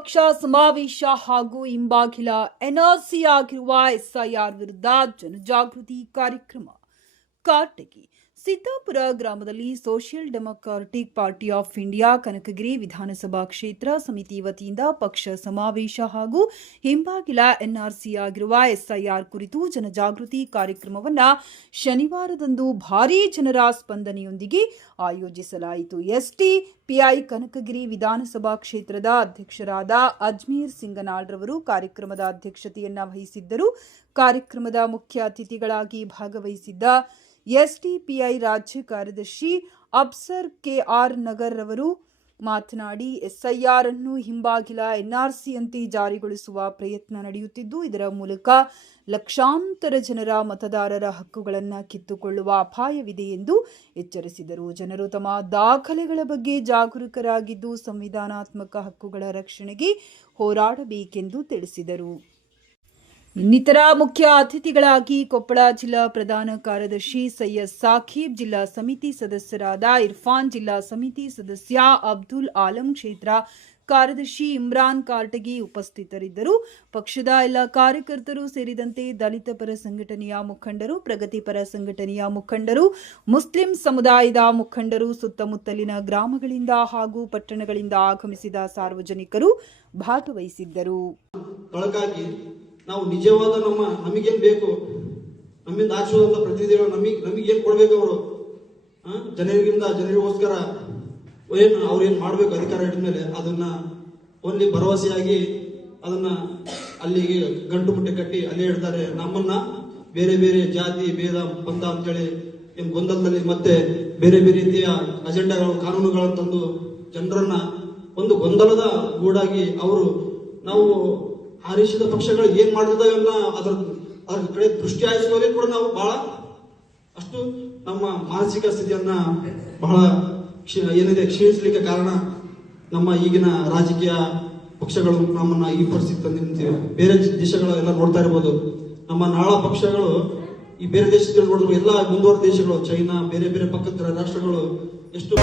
ಪಕ್ಷ ಸಮಾವೇಶ ಹಾಗೂ ಹಿಂಬಾಗಿಲ ಎನ್ಆರ್ಸಿ ಆಗಿರುವ ಎಸ್ಐಆರ್ ವಿರುದ್ಧ ಜನಜಾಗೃತಿ ಕಾರ್ಯಕ್ರಮ. ಕಾರಟಗಿ ಸಿದ್ದಾಪುರ ಗ್ರಾಮದಲ್ಲಿ social democratic party of India Kanakagiri ವಿಧಾನಸಭಾ ಕ್ಷೇತ್ರ ಸಮಿತಿ ವತಿಯಿಂದ ಪಕ್ಷ ಸಮಾವೇಶ ಹಾಗೂ ಹಿಂಬಾಗಿಲ ಎನ್ಆರ್ಸಿ ಆಗಿರುವ ಎಸ್ಐಆರ್ ಕುರಿತು ಜನಜಾಗೃತಿ ಕಾರ್ಯಕ್ರಮವನ್ನು ಶನಿವಾರದಂದು ಭಾರೀ ಜನರ ಸ್ಪಂದನೆಯೊಂದಿಗೆ ಆಯೋಜಿಸಲಾಯಿತು. ಎಸ್ಟಿಪಿಐ ಕನಕಗಿರಿ ವಿಧಾನಸಭಾ ಕ್ಷೇತ್ರದ ಅಧ್ಯಕ್ಷರಾದ ಅಜ್ಮೀರ್ ಸಿಂಗನಾಳ್ ಕಾರ್ಯಕ್ರಮದ ಅಧ್ಯಕ್ಷತೆಯನ್ನು ವಹಿಸಿದ್ದರು. ಕಾರ್ಯಕ್ರಮದ ಮುಖ್ಯ ಅತಿಥಿಗಳಾಗಿ ಭಾಗವಹಿಸಿದ್ದ ಎಸ್ಟಿಪಿಐ ರಾಜ್ಯ ಕಾರ್ಯದರ್ಶಿ ಅಬ್ಸರ್ ಕೆಆರ್ ನಗರ್ ರವರು ಮಾತನಾಡಿ, ಎಸ್ಐಆರ್ ಅನ್ನು ಹಿಂಬಾಗಿಲ ಎನ್ಆರ್ಸಿಯಂತೆ ಜಾರಿಗೊಳಿಸುವ ಪ್ರಯತ್ನ ನಡೆಯುತ್ತಿದ್ದು, ಇದರ ಮೂಲಕ ಲಕ್ಷಾಂತರ ಜನರ ಮತದಾರರ ಹಕ್ಕುಗಳನ್ನು ಕಿತ್ತುಕೊಳ್ಳುವ ಅಪಾಯವಿದೆ ಎಂದು ಎಚ್ಚರಿಸಿದರು. ಜನರು ತಮ್ಮ ದಾಖಲೆಗಳ ಬಗ್ಗೆ ಜಾಗರೂಕರಾಗಿದ್ದು ಸಂವಿಧಾನಾತ್ಮಕ ಹಕ್ಕುಗಳ ರಕ್ಷಣೆಗೆ ಹೋರಾಡಬೇಕೆಂದು ತಿಳಿಸಿದರು. ಇನ್ನಿತರ ಮುಖ್ಯ ಅತಿಥಿಗಳಾಗಿ ಕೊಪ್ಪಳ ಜಿಲ್ಲಾ ಪ್ರಧಾನ ಕಾರ್ಯದರ್ಶಿ ಸೈಯದ್ ಸಾಖೀಬ್, ಜಿಲ್ಲಾ ಸಮಿತಿ ಸದಸ್ಯರಾದ ಇರ್ಫಾನ್, ಜಿಲ್ಲಾ ಸಮಿತಿ ಸದಸ್ಯ ಅಬ್ದುಲ್ ಆಲಂ, ಕ್ಷೇತ್ರ ಕಾರ್ಯದರ್ಶಿ ಇಮ್ರಾನ್ ಕಾರಟಗಿ ಉಪಸ್ಥಿತರಿದ್ದರು. ಪಕ್ಷದ ಎಲ್ಲ ಕಾರ್ಯಕರ್ತರು ಸೇರಿದಂತೆ ದಲಿತ ಪರ ಸಂಘಟನೆಯ ಮುಖಂಡರು, ಪ್ರಗತಿಪರ ಸಂಘಟನೆಯ ಮುಖಂಡರು, ಮುಸ್ಲಿಂ ಸಮುದಾಯದ ಮುಖಂಡರು, ಸುತ್ತಮುತ್ತಲಿನ ಗ್ರಾಮಗಳಿಂದ ಹಾಗೂ ಪಟ್ಟಣಗಳಿಂದ ಆಗಮಿಸಿದ ಸಾರ್ವಜನಿಕರು ಭಾಗವಹಿಸಿದ್ದರು. ನಾವು ನಿಜವಾದ ನಮಗೇನ್ ಬೇಕು, ನಮ್ಮಿಂದ ಆಶೀರ್ವಾದ ಪ್ರತಿನಿಧಿಗಳು ನಮಗೇನ್ ಕೊಡ್ಬೇಕು, ಅವರು ಜನರಿಗೋಸ್ಕರ ಅವ್ರೇನ್ ಮಾಡ್ಬೇಕು ಅಧಿಕಾರ ಹಿಡಿದ ಮೇಲೆ ಅದನ್ನ ಓನ್ಲಿ ಭರವಸೆಯಾಗಿ ಅದನ್ನ ಅಲ್ಲಿಗೆ ಗಂಟು ಮುಟ್ಟೆ ಕಟ್ಟಿ ಅಲ್ಲೇ ಇಡ್ತಾರೆ. ನಮ್ಮನ್ನ ಬೇರೆ ಬೇರೆ ಜಾತಿ ಭೇದ ಪಂಥ ಅಂತೇಳಿ ಗೊಂದಲದಲ್ಲಿ ಮತ್ತೆ ಬೇರೆ ಬೇರೆ ರೀತಿಯ ಅಜೆಂಡಾಗಳು, ಕಾನೂನುಗಳನ್ನು ತಂದು ಜನರನ್ನ ಒಂದು ಗೊಂದಲದ ಗೂಡಾಗಿ ಅವರು ನಾವು ಆರಿಸಿದ ಪಕ್ಷಗಳು ಏನ್ ಮಾಡಿದಾವೆಲ್ಲ ಅದ್ರ ಕಡೆ ದೃಷ್ಟಿ ಹಾಯಿಸುವಲ್ಲಿ ಕೂಡ ನಾವು ಬಹಳ ಅಷ್ಟು ನಮ್ಮ ಮಾನಸಿಕ ಸ್ಥಿತಿಯನ್ನ ಬಹಳ ಏನಿದೆ ಕ್ಷೀಣಿಸ್ಲಿಕ್ಕೆ ಕಾರಣ ನಮ್ಮ ಈಗಿನ ರಾಜಕೀಯ ಪಕ್ಷಗಳು ನಮ್ಮನ್ನ ಈ ಪರಿಸ್ಥಿತಿ ತಂದು ನಿಂತಿವೆ. ಬೇರೆ ದೇಶಗಳೆಲ್ಲ ನೋಡ್ತಾ ಇರ್ಬೋದು, ನಮ್ಮ ನಾಳ ಪಕ್ಷಗಳು ಈ ಬೇರೆ ದೇಶದಲ್ಲಿ ನೋಡಿದ್ರು ಎಲ್ಲ ಮುಂದುವರೆದ ದೇಶಗಳು, ಚೈನಾ, ಬೇರೆ ಬೇರೆ ಪಕ್ಕದ ರಾಷ್ಟ್ರಗಳು ಎಷ್ಟು